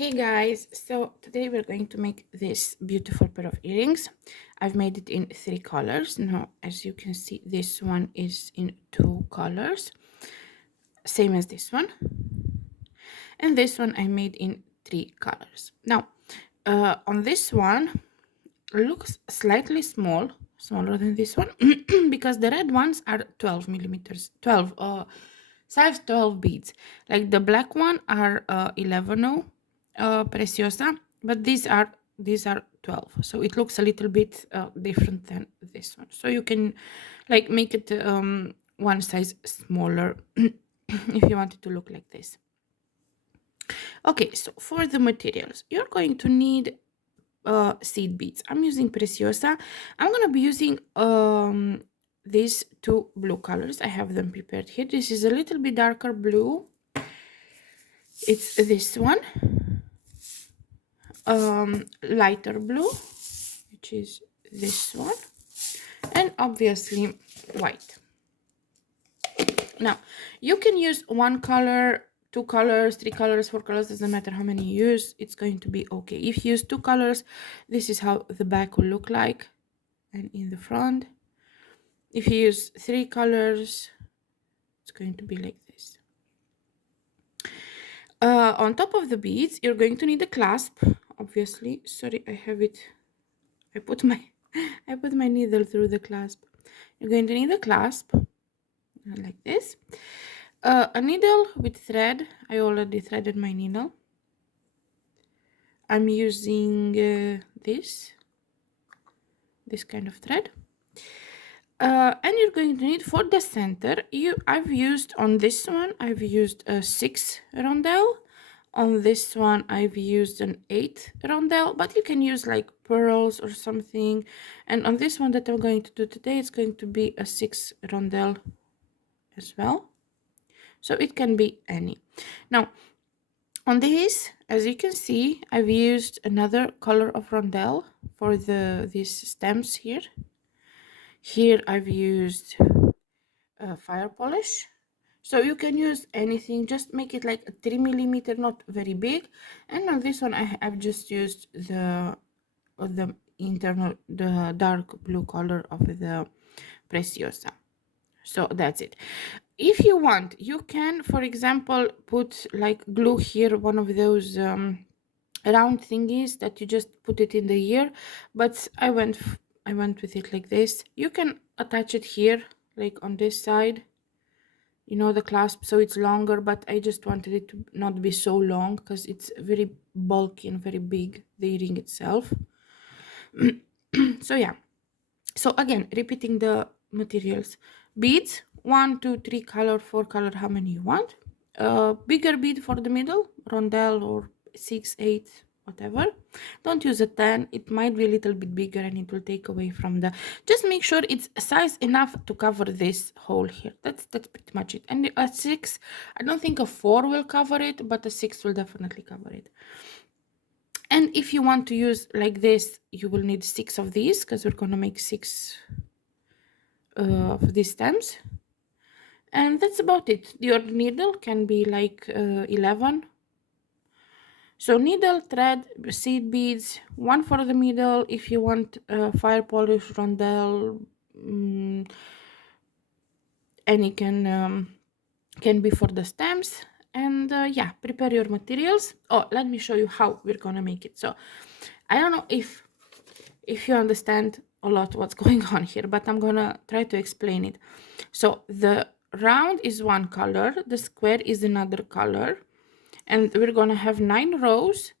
Hey guys, so today we're going to make this beautiful pair of earrings. I've made it in 3 colors. Now, as you can see, this one is in 2 colors, same as this one. And this one I made in 3 colors. Now, on this one, it looks slightly smaller than this one, because the red ones are 12 millimeters, 12, size 12 beads. Like the black one are 11 preciosa, but these are 12, so it looks a little bit different than this one. So you can like make it one size smaller if you want it to look like this. Okay, so for the materials, you're going to need seed beads. I'm using preciosa. I'm gonna be using these 2 blue colors. I have them prepared here. This is a little bit darker blue. It's this one, lighter blue, which is this one, and obviously white. Now you can use 1 color, 2 colors, 3 colors, 4 colors, doesn't matter how many you use, it's going to be okay. If you use 2 colors, this is how the back will look like, and in the front. If you use 3 colors, it's going to be like this. On top of the beads, you're going to need a clasp, obviously. Sorry, I have it. I put my needle through the clasp. You're going to need a clasp like this. A needle with thread. I already threaded my needle. I'm using this kind of thread. And you're going to need for the center, I've used on this one, I've used a 6 rondelle. On this one, I've used an 8 rondelle, but you can use like pearls or something. And on this one that I'm going to do today, it's going to be a 6 rondelle as well. So it can be any. Now, on this, as you can see, I've used another color of rondelle for these stems here. Here I've used fire polish. So you can use anything, just make it like a 3 millimeter, not very big. And on this one I've just used the dark blue color of the preciosa. So that's it. If you want, you can, for example, put like glue here, one of those round thingies that you just put it in the ear, but I went with it like this. You can attach it here, like on this side, you know, the clasp, so it's longer, but I just wanted it to not be so long because it's very bulky and very big, the earring itself. So yeah, so again, repeating the materials: beads, 1, 2, 3 color, 4 color, how many you want. Bigger bead for the middle, rondelle, or 6, 8, whatever. Don't use a 10, it might be a little bit bigger and it will take away from the, just make sure it's size enough to cover this hole here. That's pretty much it. And a 6, I don't think a 4 will cover it, but a 6 will definitely cover it. And if you want to use like this, you will need 6 of these, because we're going to make 6 of these stems. And that's about it. Your needle can be like 11. So needle, thread, seed beads, 1 for the middle. If you want fire polish, rondelle, any can be for the stems. And yeah, prepare your materials. Oh, let me show you how we're gonna make it. So I don't know if you understand a lot what's going on here, but I'm gonna try to explain it. So the round is 1 color, the square is another color, and we're gonna have 9 rows,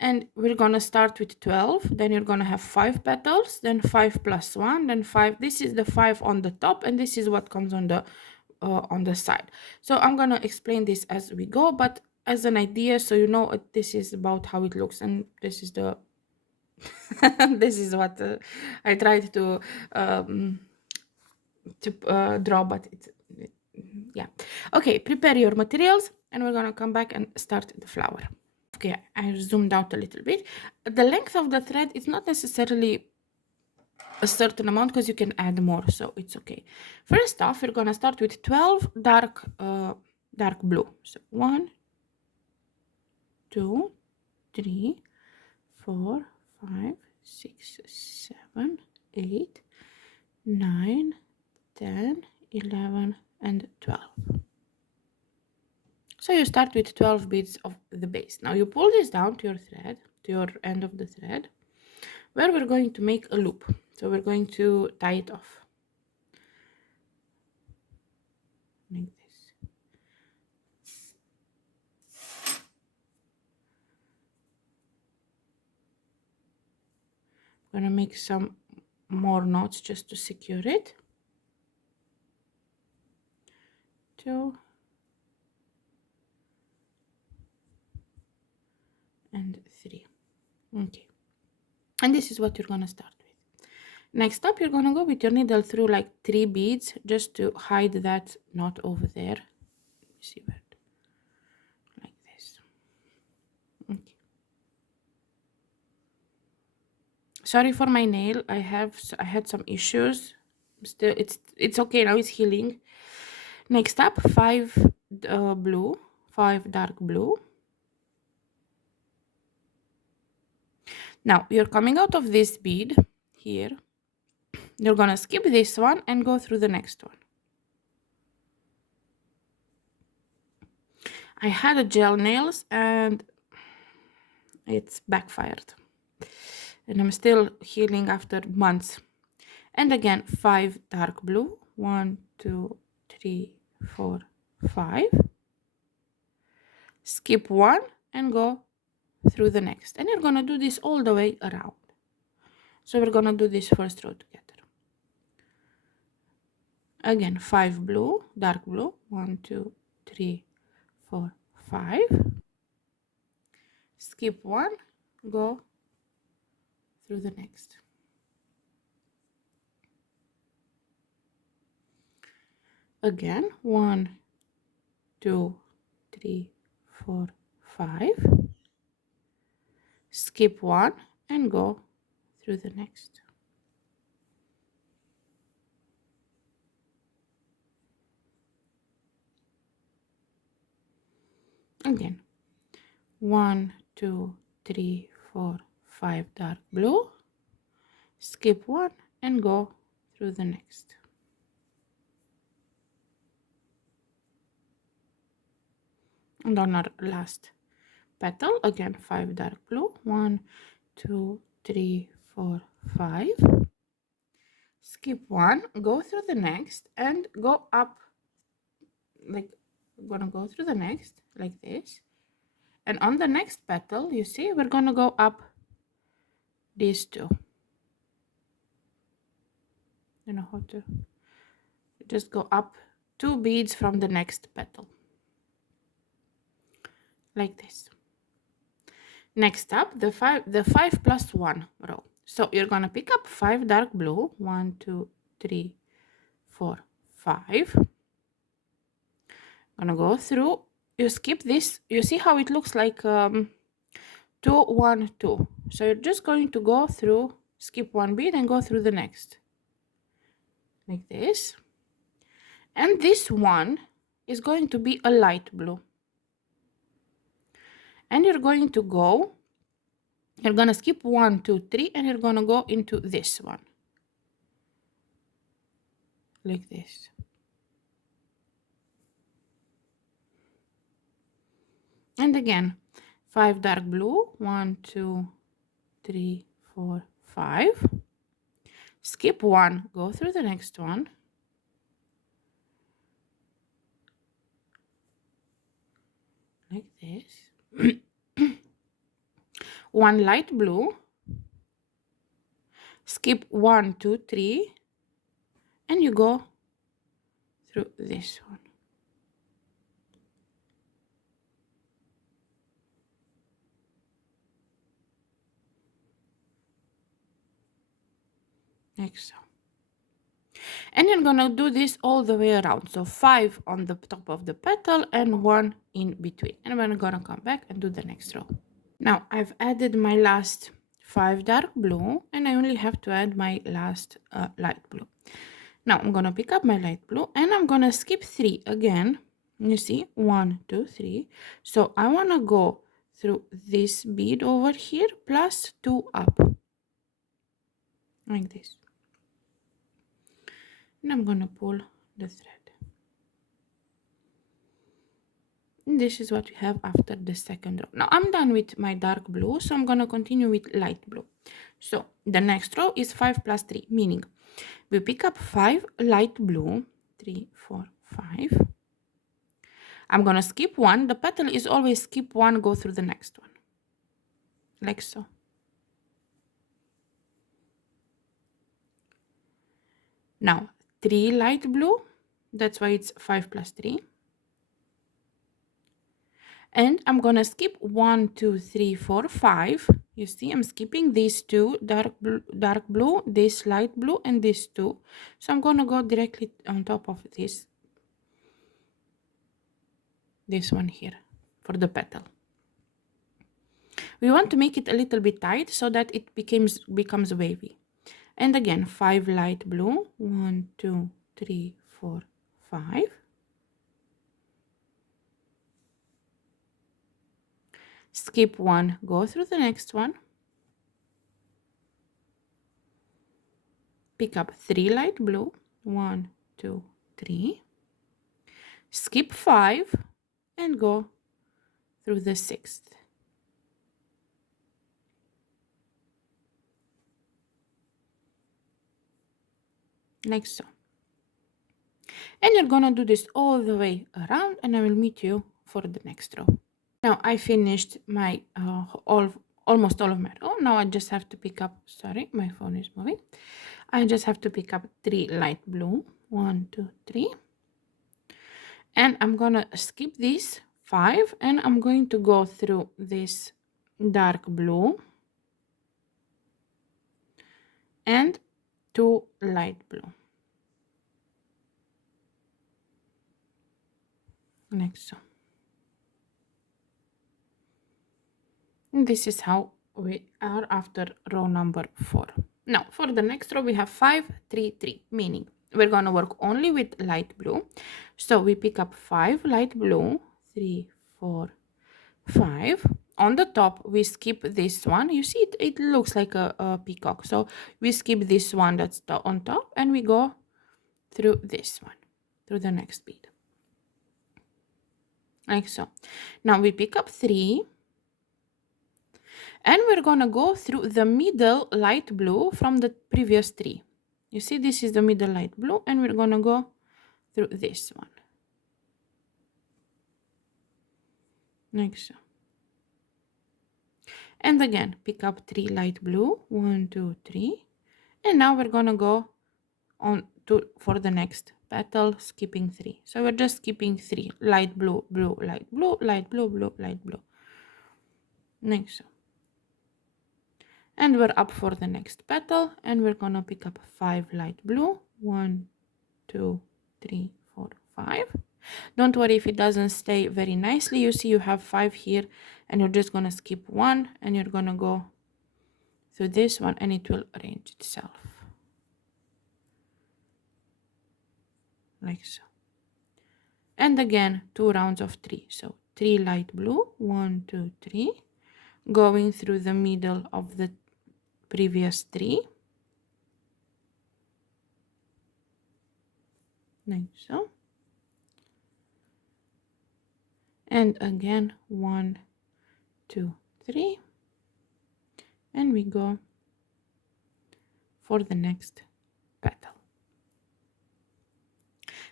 and we're gonna start with 12. Then you're gonna have 5 petals, then 5 plus 1, then 5. This is the 5 on the top, and this is what comes on the side. So I'm gonna explain this as we go, but as an idea, so you know, this is about how it looks, and this is the this is what I tried to draw, but it's yeah. Okay, prepare your materials, and we're gonna come back and start the flower. Okay, I zoomed out a little bit. The length of the thread is not necessarily a certain amount, because you can add more, so it's okay. First off, we're gonna start with 12 dark blue. So 1, 2, 3, 4, 5, 6, 7, 8, 9, 10, 11, and 12. So you start with 12 beads of the base. Now you pull this down to your thread, to your end of the thread, where we're going to make a loop. So we're going to tie it off like this. I'm gonna make some more knots just to secure it. 2 and 3. Okay, and this is what you're gonna start with. Next up, you're gonna go with your needle through like 3 beads just to hide that knot over there. Let me see where, like this. Okay. Sorry for my nail. I had some issues. Still, it's okay now. It's healing. Next up, 5 blue, 5 dark blue. Now you're coming out of this bead here. You're gonna skip this one and go through the next one. I had a gel nails and it's backfired. And I'm still healing after months. And again, 5 dark blue. 1, 2, 3, 4, 5. Skip one and go through the next. And you're gonna do this all the way around. So we're gonna do this first row together. Again, 5 blue, dark blue. 1, 2, 3, 4, 5. Skip one, go through the next. Again, 1, 2, 3, 4, 5. Skip one and go through the next. Again, 1, 2, 3, 4, 5 dark blue. Skip one and go through the next. And on our last petal, again 5 dark blue. 1, 2, 3, 4, 5. Skip one, go through the next and go up. Like we're gonna go through the next like this. And on the next petal, you see, we're gonna go up these two. You know how to just go up 2 beads from the next petal. Like this. Next up, the 5 plus 1 row. So you're gonna pick up 5 dark blue. 1, 2, 3, 4, 5. Gonna go through. You skip this. You see how it looks like 2, 1, 2. So you're just going to go through, skip 1 bead and go through the next. Like this. And this one is going to be a light blue. And you're going to go, you're gonna skip 1, 2, 3, and you're gonna go into this one. Like this. And again, 5 dark blue. 1, 2, 3, 4, 5. Skip one, go through the next one. Like this. 1 light blue. Skip 1, 2, 3. And you go through this one. Like so. And you're gonna do this all the way around. So 5 on the top of the petal and 1 in between. And we're gonna come back and do the next row. Now I've added my last 5 dark blue and I only have to add my last light blue. Now I'm gonna pick up my light blue and I'm gonna skip 3 again. You see, 1, 2, 3. So I wanna go through this bead over here plus 2 up, like this. And I'm gonna pull the thread. And this is what we have after the second row. Now I'm done with my dark blue, so I'm gonna continue with light blue. So the next row is 5 plus 3, meaning we pick up 5 light blue, 3, 4, 5. I'm gonna skip one. The petal is always skip one, go through the next one, like so. Now 3 light blue, that's why it's 5 plus 3. And I'm gonna skip 1, 2, 3, 4, 5. You see, I'm skipping these two, dark blue, this light blue, and these two. So I'm gonna go directly on top of this one here for the petal. We want to make it a little bit tight so that it becomes wavy. And again, 5 light blue, 1, 2, 3, 4, 5. Skip one, go through the next one. Pick up 3 light blue, 1, 2, 3. Skip 5 and go through the 6th. Like so. And you're gonna do this all the way around, and I will meet you for the next row. Now I finished my almost all of my row. Now I just have to pick up, sorry, my phone is moving. I just have to pick up 3 light blue, 1, 2, 3. And I'm gonna skip this 5, and I'm going to go through this dark blue and 2 light blue, like so. And this is how we are after row number 4. Now for the next row we have 5, 3, 3, meaning we're gonna work only with light blue. So we pick up 5 light blue, 3, 4, 5. On the top we skip this one. You see it looks like a peacock, so we skip this one that's on top, and we go through this one, through the next bead, like so. Now we pick up 3, and we're gonna go through the middle light blue from the previous 3. You see, this is the middle light blue, and we're gonna go through this one, like so. And again, pick up 3 light blue, 1, 2, 3. And now we're gonna go on for the next petal, skipping 3. So we're just skipping 3, light blue, blue, light blue, light blue, blue, light blue, like so. And we're up for the next petal, and we're gonna pick up 5 light blue, 1, 2, 3, 4, 5. Don't worry if it doesn't stay very nicely. You see you have 5 here, and you're just gonna skip 1, and you're gonna go through this one, and it will arrange itself, like so. And again 2 rounds of 3. So 3 light blue, 1, 2, 3, going through the middle of the previous 3, like so. And again 1, 2, 3, and we go for the next petal.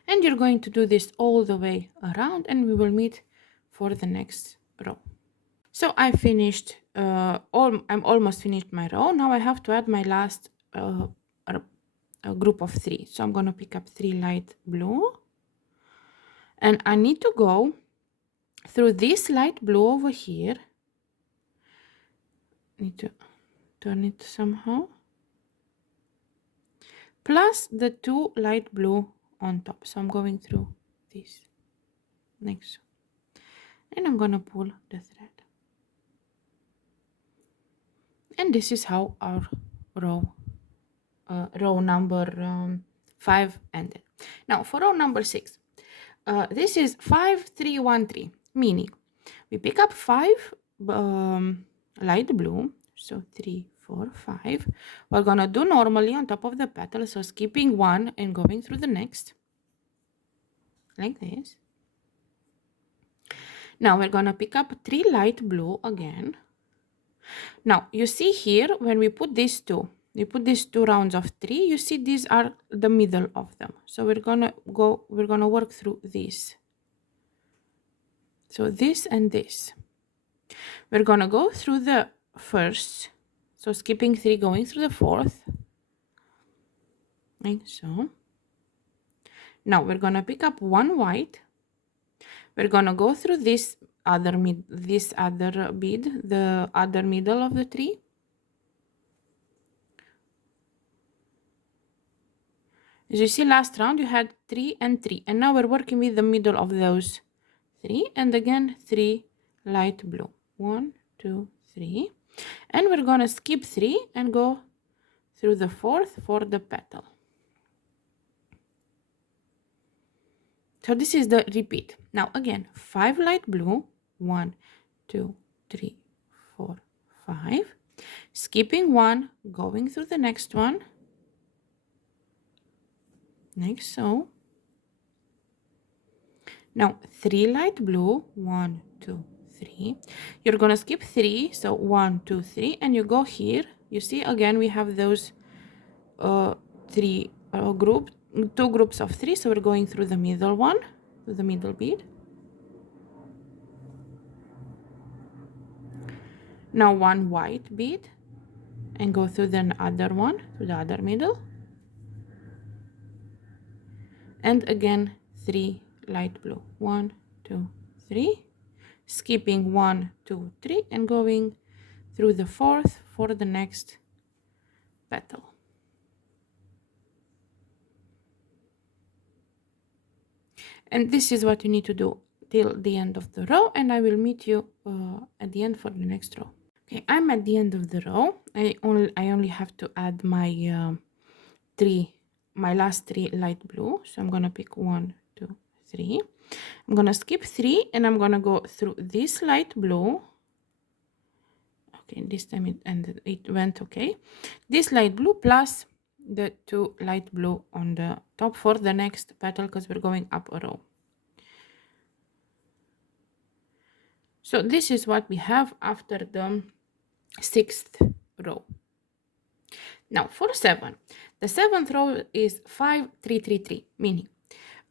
And you're going to do this all the way around, and we will meet for the next row. So I finished I'm almost finished my row. Now I have to add my last group of 3. So I'm going to pick up 3 light blue, and I need to go through this light blue over here. Need to turn it somehow, plus the 2 light blue on top. So I'm going through this, like so. And I'm gonna pull the thread, and this is how our row number 5 ended. Now for row number 6, this is 5, 3, 1, 3, meaning we pick up 5 light blue. So 3, 4, 5. We're gonna do normally on top of the petal, so skipping one and going through the next, like this. Now we're gonna pick up 3 light blue again. Now you see here when we put these two, we put these 2 rounds of 3, you see these are the middle of them. So we're gonna work through these. So this and this. We're gonna go through the first, so skipping 3, going through the fourth, like so. Now we're gonna pick up 1 white. We're gonna go through this other bead, the other middle of the tree. As you see, last round you had 3 and 3, and now we're working with the middle of those 3, and again 3 light blue. 1, 2, 3, and we're gonna skip 3 and go through the fourth for the petal. So this is the repeat. Now again, 5 light blue, 1, 2, 3, 4, 5, skipping 1, going through the next one, like so. Now 3 light blue, 1, 2, 3. You're gonna skip 3, so 1, 2, 3, and you go here. You see again we have those two groups of 3, so we're going through the middle one, through the middle bead. Now 1 white bead and go through the other one, through the other middle, and again 3 light blue, 1, 2, 3, skipping 1, 2, 3, and going through the fourth for the next petal. And this is what you need to do till the end of the row, and I will meet you at the end for the next row. Okay, I'm at the end of the row. I only have to add my my last 3 light blue. So I'm gonna pick 1, 2, 3. I'm gonna skip 3 and I'm gonna go through this light blue. Okay, this time it went okay. This light blue plus the 2 light blue on the top for the next petal, because we're going up a row. So this is what we have after the 6th row. Now for 7, the 7th row is 5, 3, 3, 3, meaning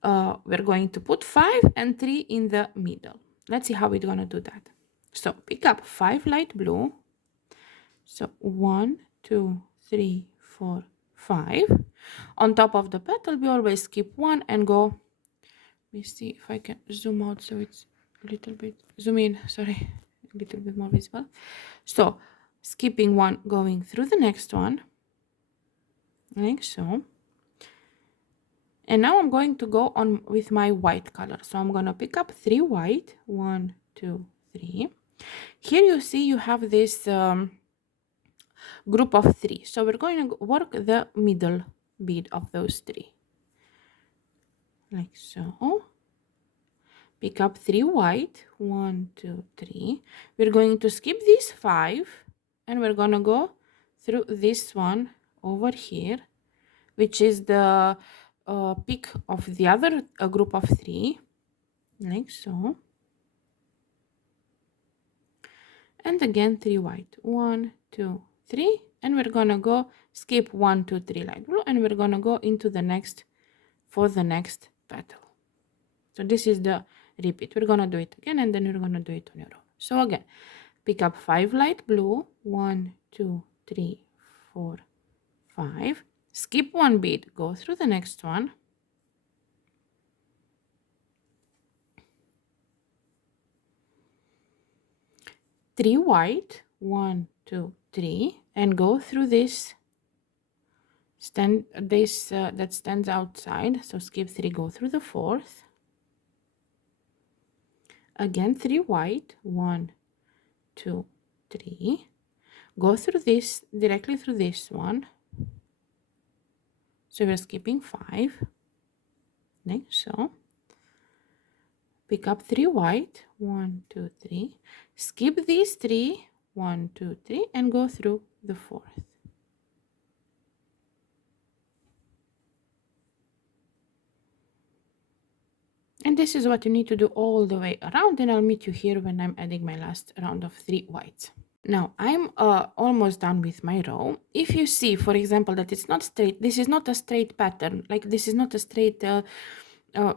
we're going to put 5 and 3 in the middle. Let's see how we're going to do that. So pick up 5 light blue. So 1, 2, 3, 4, 5. On top of the petal, we always skip 1 and go. Let me see if I can zoom out so it's a little bit, zoom in, sorry, a little bit more visible. So skipping 1, going through the next one, like so. And now I'm going to go on with my white color. So I'm going to pick up 3 white, 1, 2, 3. Here you see you have this group of 3. So we're going to work the middle bead of those 3. Like so. Pick up 3 white, 1, 2, 3. We're going to skip this 5 and we're going to go through this one over here, which is the peak of the other group of 3, like so. And again 3 white, 1, 2, 3, and we're gonna go skip 1, 2, 3 light blue, and we're gonna go into the next for the next petal. So this is the repeat. We're gonna do it again, and then we're gonna do it on your own. So again, pick up 5 light blue, 1, 2, 3, 4, 5. Skip 1 bead, go through the next one. Three white, 1, 2, 3, and go through this that stands outside. So skip 3, go through the fourth. Again 3 white, 1, 2, 3. Go through this, directly through this one. So we're skipping 5, like so. Pick up 3 white, 1, 2, 3. skip these 3, 1, 2, 3, and go through the 4th. And this is what you need to do all the way around, and I'll meet you here when I'm adding my last round of 3 whites. Now I'm almost done with my row. If you see, for example, that it's not straight, this is not a straight pattern, like this is not a straight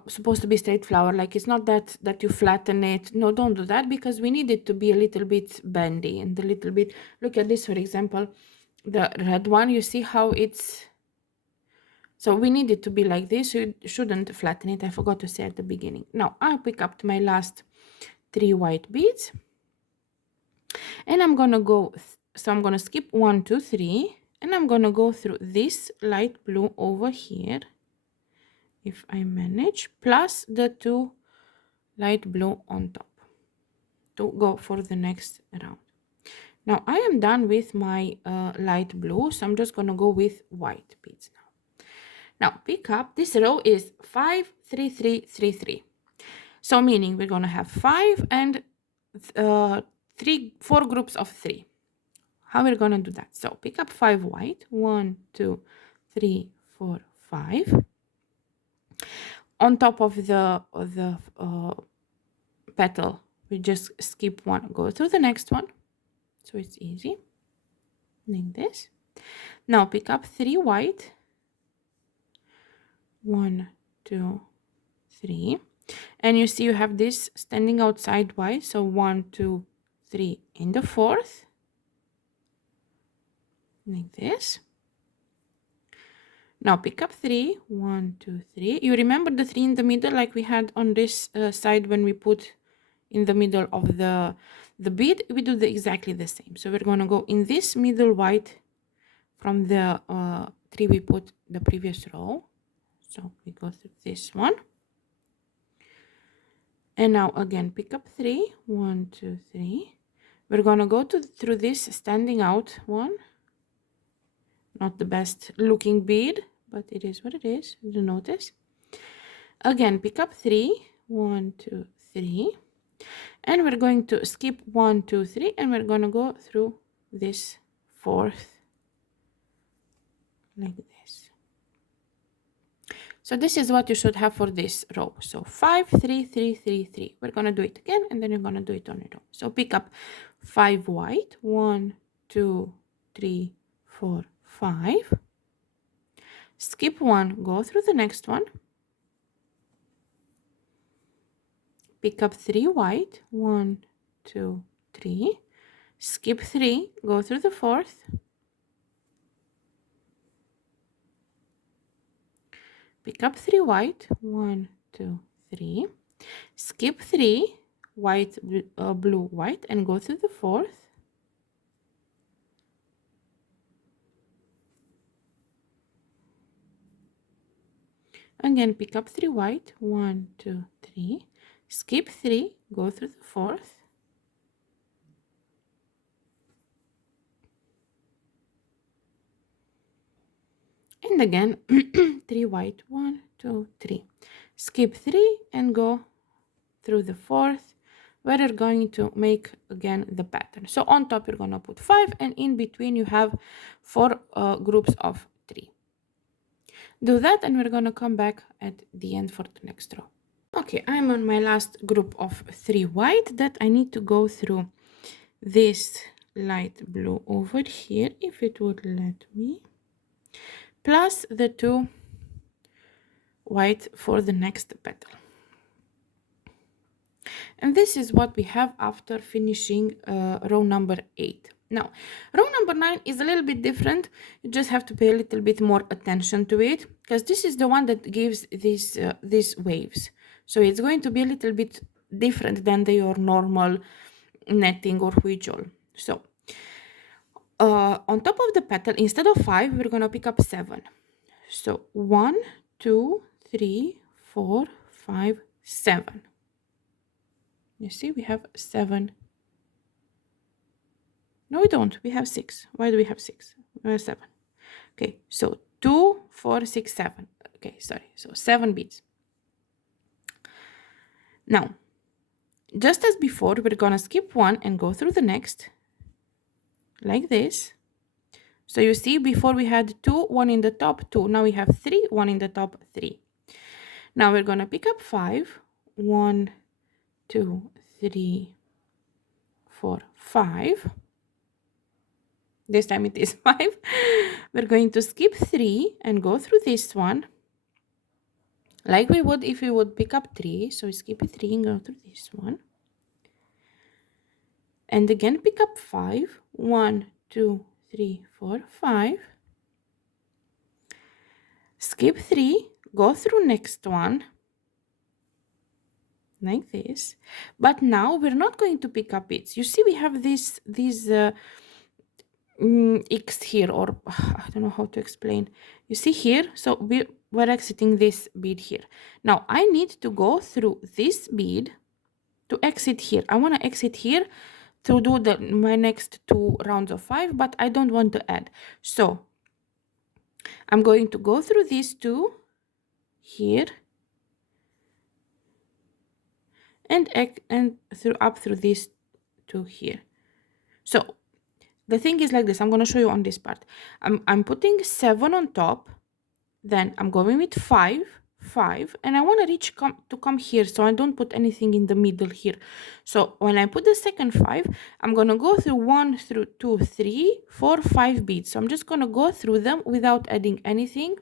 supposed to be straight flower, like it's not that you flatten it. No, don't do that, because we need it to be a little bit bendy and a little bit, look at this, for example, the red one, you see how it's, so we need it to be like this, so you shouldn't flatten it. I forgot to say at the beginning. Now I pick up my last 3 white beads, and I'm gonna go, so I'm gonna skip 1, 2, 3, and I'm gonna go through this light blue over here, if I manage, plus the 2 light blue on top to go for the next round. Now I am done with my light blue, so I'm just gonna go with white beads now. Now pick up, this row is 5, 3, 3, 3, 3. So meaning we're gonna have 5 and 4 groups of 3. How we're gonna do that? So pick up 5 white, 1, 2, 3, 4, 5. On top of the petal, we just skip 1, go to the next one, so it's easy, like this. Now pick up 3 white, 1, 2, 3, and you see you have this standing out sidewise, so 1, 2, 3 in the 4th, like this. Now pick up 3, 1, 2, 3. You remember the 3 in the middle, like we had on this side when we put in the middle of the bead? We do exactly the same. So we're going to go in this middle white from the 3 we put the previous row. So we go through this one. And now again, pick up 3, 1, 2, 3. We're going to go through this standing out one. Not the best looking bead, but it is what it is. You notice. Again, pick up 3, 1, 2, 3. And we're going to skip 1, 2, 3, and we're going to go through this 4th, like this. So this is what you should have for this row. So 5, 3, 3, 3, 3. We're going to do it again, and then you're going to do it on your own. So pick up 5 white, 1, 2, 3, 4, 5. Skip 1, go through the next one. Pick up 3 white, 1, 2, 3. Skip 3, go through the 4th. Pick up 3 white, 1, 2, 3. Skip 3, white, blue, white, and go through the 4th. Again, pick up 3 white, 1, 2, 3. Skip 3, go through the 4th. And again, 3 white, 1, 2, 3. Skip 3 and go through the 4th, where you're going to make again the pattern. So on top you're going to put 5, and in between you have 4 groups of 3. Do that, and we're going to come back at the end for the next row. Okay, I'm on my last group of 3 white that I need to go through this light blue over here, if it would let me, plus the 2 white for the next petal. And this is what we have after finishing row number 8. Now, row number 9 is a little bit different. You just have to pay a little bit more attention to it, because this is the one that gives these waves. So it's going to be a little bit different than your normal netting or huichol. So on top of the petal, instead of 5, we're going to pick up 7. So 1, 2, 3, 4, 5, 7. You see, we have 7. No, we don't. We have 6. Why do we have 6? We have 7. Okay, so 2, 4, 6, 7. Okay, sorry. So 7 beads. Now, Just as before, we're gonna skip one and go through the next, like this. So you see, before we had two, one in the top, two. Now we have three, one in the top, three. Now we're gonna pick up five. 1, 2, 3, 4, 5. This time it is 5. We're going to skip 3 and go through this one, like we would if we would pick up 3. So we skip 3 and go through this one. And again pick up 5. 1, 2, 3, 4, 5. Skip 3, go through next one, like this. But now we're not going to pick up beads. You see, we have these X here, or I don't know how to explain. You see here, so we're exiting this bead here. Now I need to go through this bead to exit here. I want to exit here to do my next 2 rounds of 5, but I don't want to add. So I'm going to go through these 2 here and through these 2 here. So the thing is like this. I'm going to show you on this part. I'm putting 7 on top, then I'm going with 5, 5, and I want to reach to come here, so I don't put anything in the middle here. So when I put the second 5, I'm going to go through 1 through 2, 3, 4, 5 beads. So I'm just going to go through them without adding anything.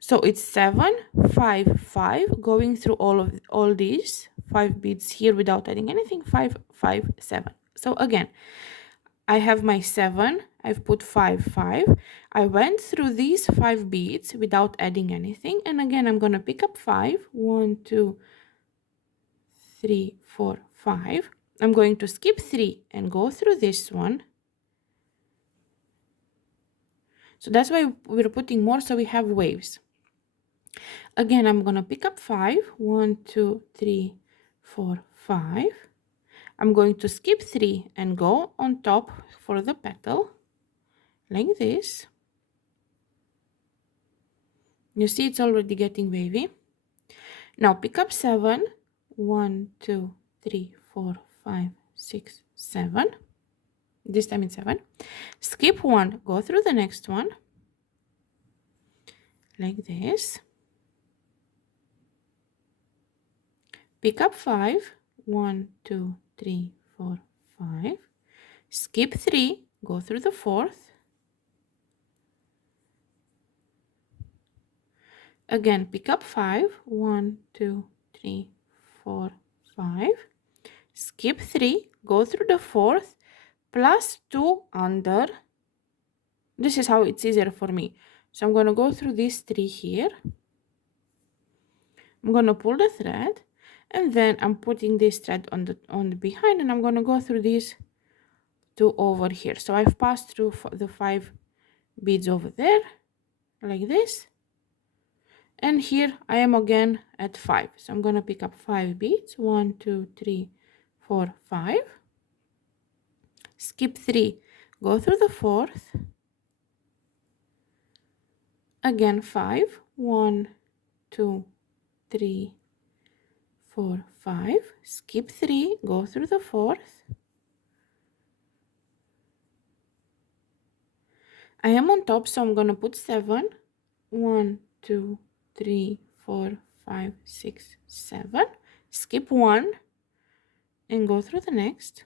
So it's 7, 5, 5, going through all these 5 beads here without adding anything. 5, 5, 7. So again, I have my 7, I've put 5, 5. I went through these 5 beads without adding anything. And again, I'm going to pick up 5. 1, 2, 3, 4, 5. I'm going to skip 3 and go through this one. So that's why we're putting more, so we have waves. Again, I'm going to pick up 5. 1, 2, 3, 4, 5. I'm going to skip 3 and go on top for the petal, like this. You see, it's already getting wavy. Now pick up 7. 1, 2, 3, 4, 5, 6, 7. This time it's 7. Skip 1, go through the next one, like this. Pick up 5. 1, 2, 3, 4, 5. Skip 3, go through the fourth. Again, pick up 5. 1, 2, 3, 4, 5. Skip 3, go through the fourth, plus 2 under. This is how it's easier for me. So I'm going to go through these 3 here. I'm going to pull the thread, and then I'm putting this thread on the behind, and I'm going to go through these 2 over here. So I've passed through the 5 beads over there, like this. And here I am again at 5. So I'm going to pick up 5 beads. 1, 2, 3, 4, 5. Skip 3, go through the fourth. Again 5. 1, 2, 3, 4, 5. Skip 3, go through the fourth. I am on top, so I'm going to put 7. 1, 2, 3, 4, 5, 6, 7. Skip 1 and go through the next.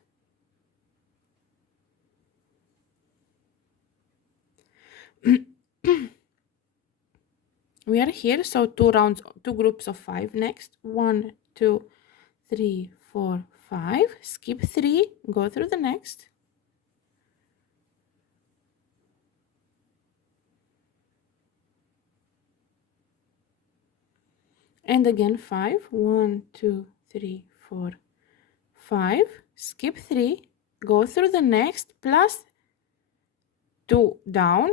We are here, so 2 groups of 5 next. 1, 2, 3, 4, 5. Skip 3, go through the next. And again 5. 1, 2, 3, 4, 5. Skip 3, go through the next, plus 2 down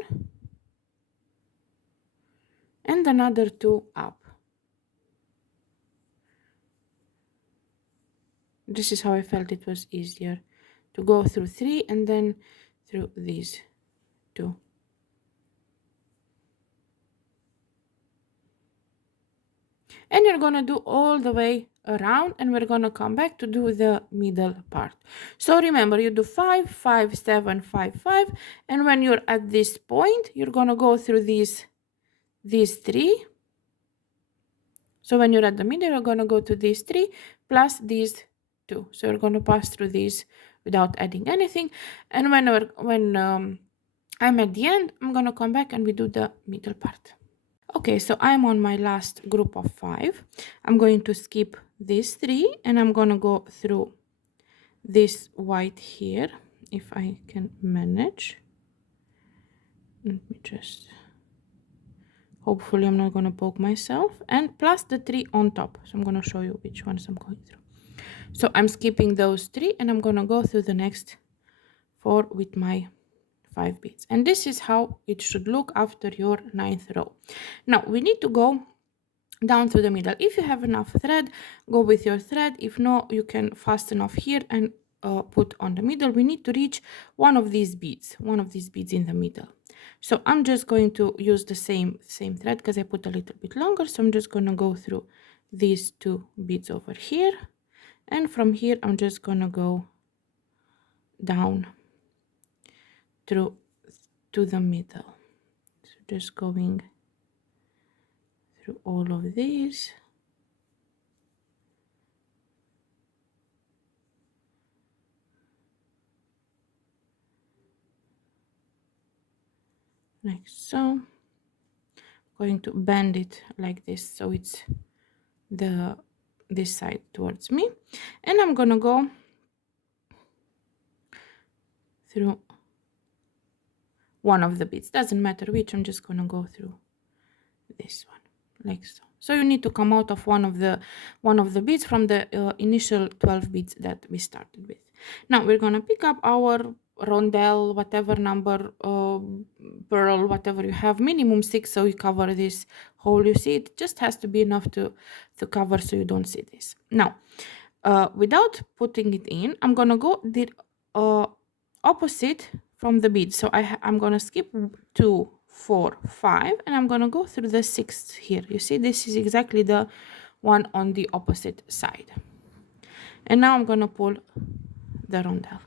and another 2 up. This is how I felt it was easier to go through 3 and then through these 2. and you're gonna do all the way around, and we're gonna come back to do the middle part. So remember, you do 5 5 7 5 5, and when you're at this point, you're gonna go through these three. So when you're at the middle, you're gonna go to these three plus these two. So you're gonna pass through these without adding anything, and when I'm at the end, I'm gonna come back and we do the middle part. Okay, so I'm on my last group of 5. I'm going to skip these 3 and I'm gonna go through this white here, if I can manage. Let me just, hopefully I'm not gonna poke myself, and plus the 3 on top. So I'm gonna show you which ones I'm going through. So I'm skipping those 3 and I'm gonna go through the next 4 with my 5 beads, and this is how it should look after your 9th row. Now we need to go down through the middle. If you have enough thread, go with your thread. If no, you can fasten off here and put on the middle. We need to reach one of these beads in the middle. So I'm just going to use the same thread because I put a little bit longer. So I'm just going to go through these 2 beads over here, and from here I'm just going to go down through to the middle. So just going through all of these. Like so. Going to bend it like this so it's this side towards me, and I'm gonna go through one of the beads, doesn't matter which. I'm just gonna go through this one like so. So you need to come out of one of the beads from the initial 12 beads that we started with. Now we're gonna pick up our rondelle, whatever number, pearl, whatever you have, minimum 6, so you cover this hole. You see, it just has to be enough to cover so you don't see this. Now without putting it in, I'm gonna go the opposite from the bead. So I'm gonna skip 2 4 5 and I'm gonna go through the 6th here. You see, this is exactly the one on the opposite side. And now I'm gonna pull the rondelle.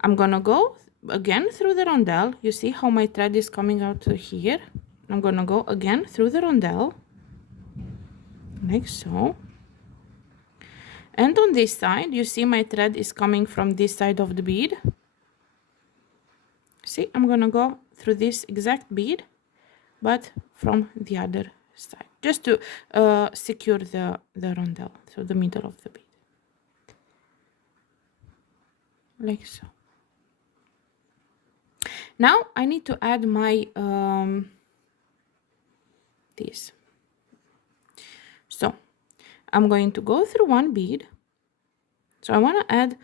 I'm gonna go again through the rondelle. You see how my thread is coming out to here. I'm gonna go again through the rondelle like so, and on this side you see my thread is coming from this side of the bead. See, I'm gonna go through this exact bead but from the other side, just to secure the rondelle, so the middle of the bead like so. Now I need to add my this. So I'm going to go through one bead. So I want to add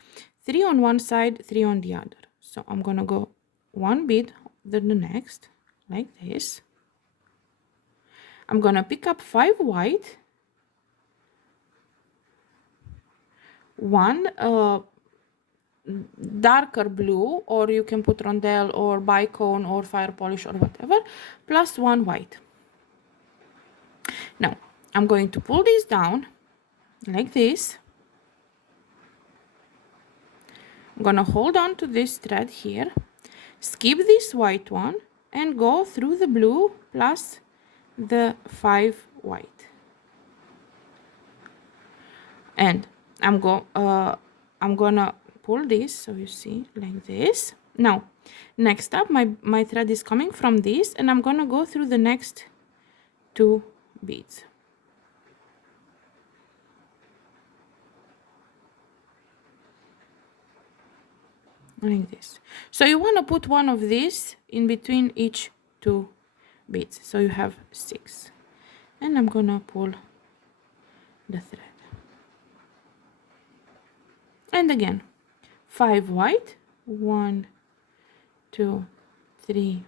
3 on one side, 3 on the other. So I'm gonna go one bead, then the next, like this. I'm gonna pick up 5 white, one darker blue, or you can put rondelle or bicone or fire polish or whatever, plus 1 white. Now I'm going to pull this down like this. I'm gonna hold on to this thread here, skip this white one and go through the blue plus the 5 white, and I'm gonna pull this so you see like this. Now next up my thread is coming from this, and I'm gonna go through the next 2 beads like this. So you want to put one of these in between each 2 beads, so you have 6, and I'm gonna pull the thread, and again 5 white, 1 2 3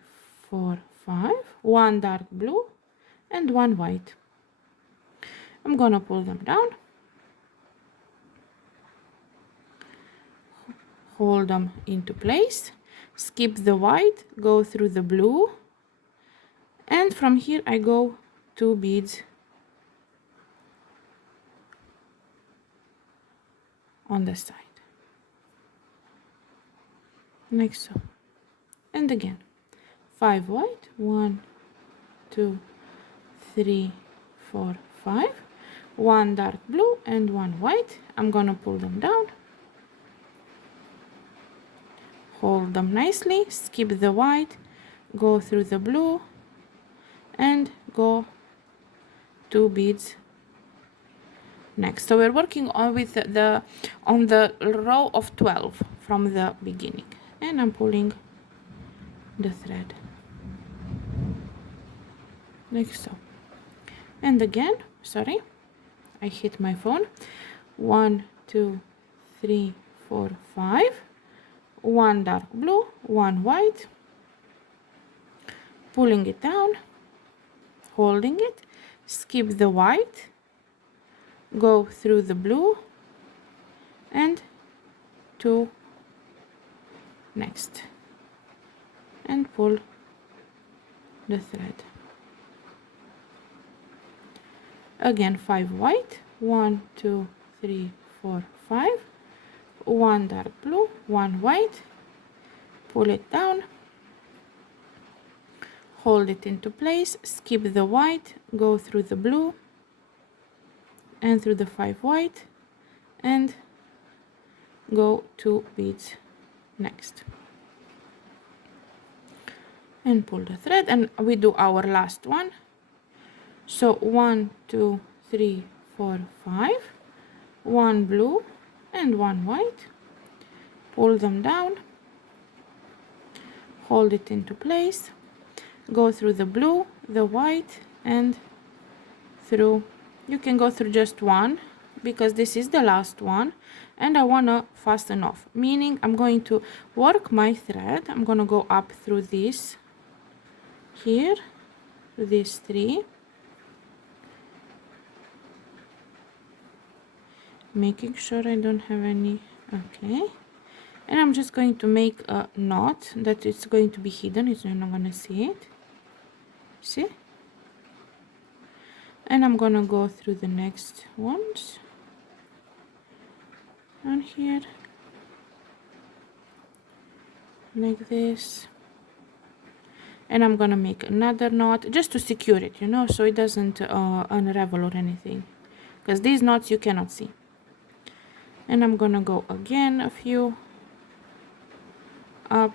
4 5, 1 dark blue and 1 white. I'm gonna pull them down, hold them into place, skip the white, go through the blue, and from here I go 2 beads on the side, like so. And again, 5 white, 1, 2, 3, 4, 5, 1 dark blue and 1 white. I'm gonna pull them down, hold them nicely, skip the white, go through the blue and go 2 beads next. So we're working on with on the row of 12 from the beginning, and I'm pulling the thread like so. And again, sorry, I hit my phone. 1, 2, 3, 4, 5, 1 dark blue, 1 white, pulling it down, holding it, skip the white, go through the blue and 2 next, and pull the thread. Again, 5 white, 1, 2, 3, 4, 5, 1 dark blue, 1 white, pull it down, hold it into place, skip the white, go through the blue and through the 5 white and go 2 beads next, and pull the thread, and we do our last one. So 1, 2, 3, 4, 5, 1 blue and 1 white, pull them down, hold it into place, go through the blue, the white and through, you can go through just one because this is the last one, and I want to fasten off, meaning I'm going to work my thread. I'm going to go up through this here, these 3, making sure I don't have any. Okay, and I'm just going to make a knot that it's going to be hidden, you're not going to see it, see, and I'm gonna go through the next ones on here like this, and I'm gonna make another knot just to secure it, you know, so it doesn't unravel or anything, because these knots you cannot see. And I'm gonna go again a few up,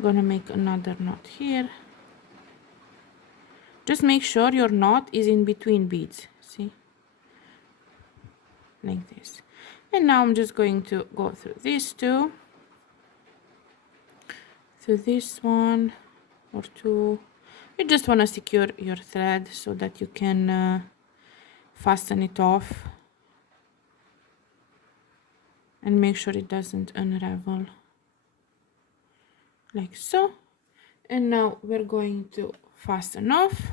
gonna make another knot here. Just make sure your knot is in between beads, see, like this. And now I'm just going to go through these 2, through this 1 or 2. You just want to secure your thread so that you can fasten it off and make sure it doesn't unravel, like so. And now we're going to fasten off.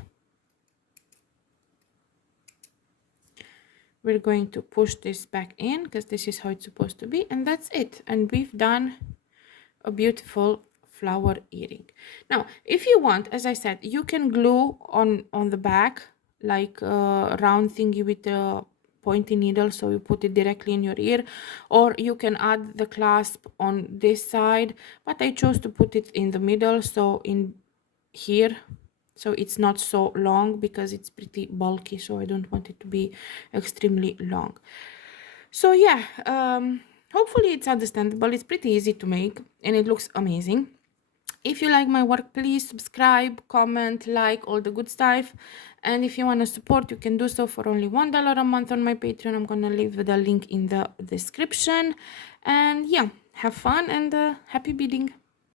We're going to push this back in because this is how it's supposed to be, and that's it. And we've done a beautiful flower earring. Now, if you want, as I said, you can glue on the back like a round thingy with a pointy needle, so you put it directly in your ear, or you can add the clasp on this side, but I chose to put it in the middle, so in here, so it's not so long because it's pretty bulky, so I don't want it to be extremely long. So yeah, hopefully it's understandable. It's pretty easy to make and it looks amazing. If you like my work, please subscribe, comment, like, all the good stuff. And if you want to support, you can do so for only $1 a month on my Patreon. I'm gonna leave the link in the description. And yeah, have fun and happy beading.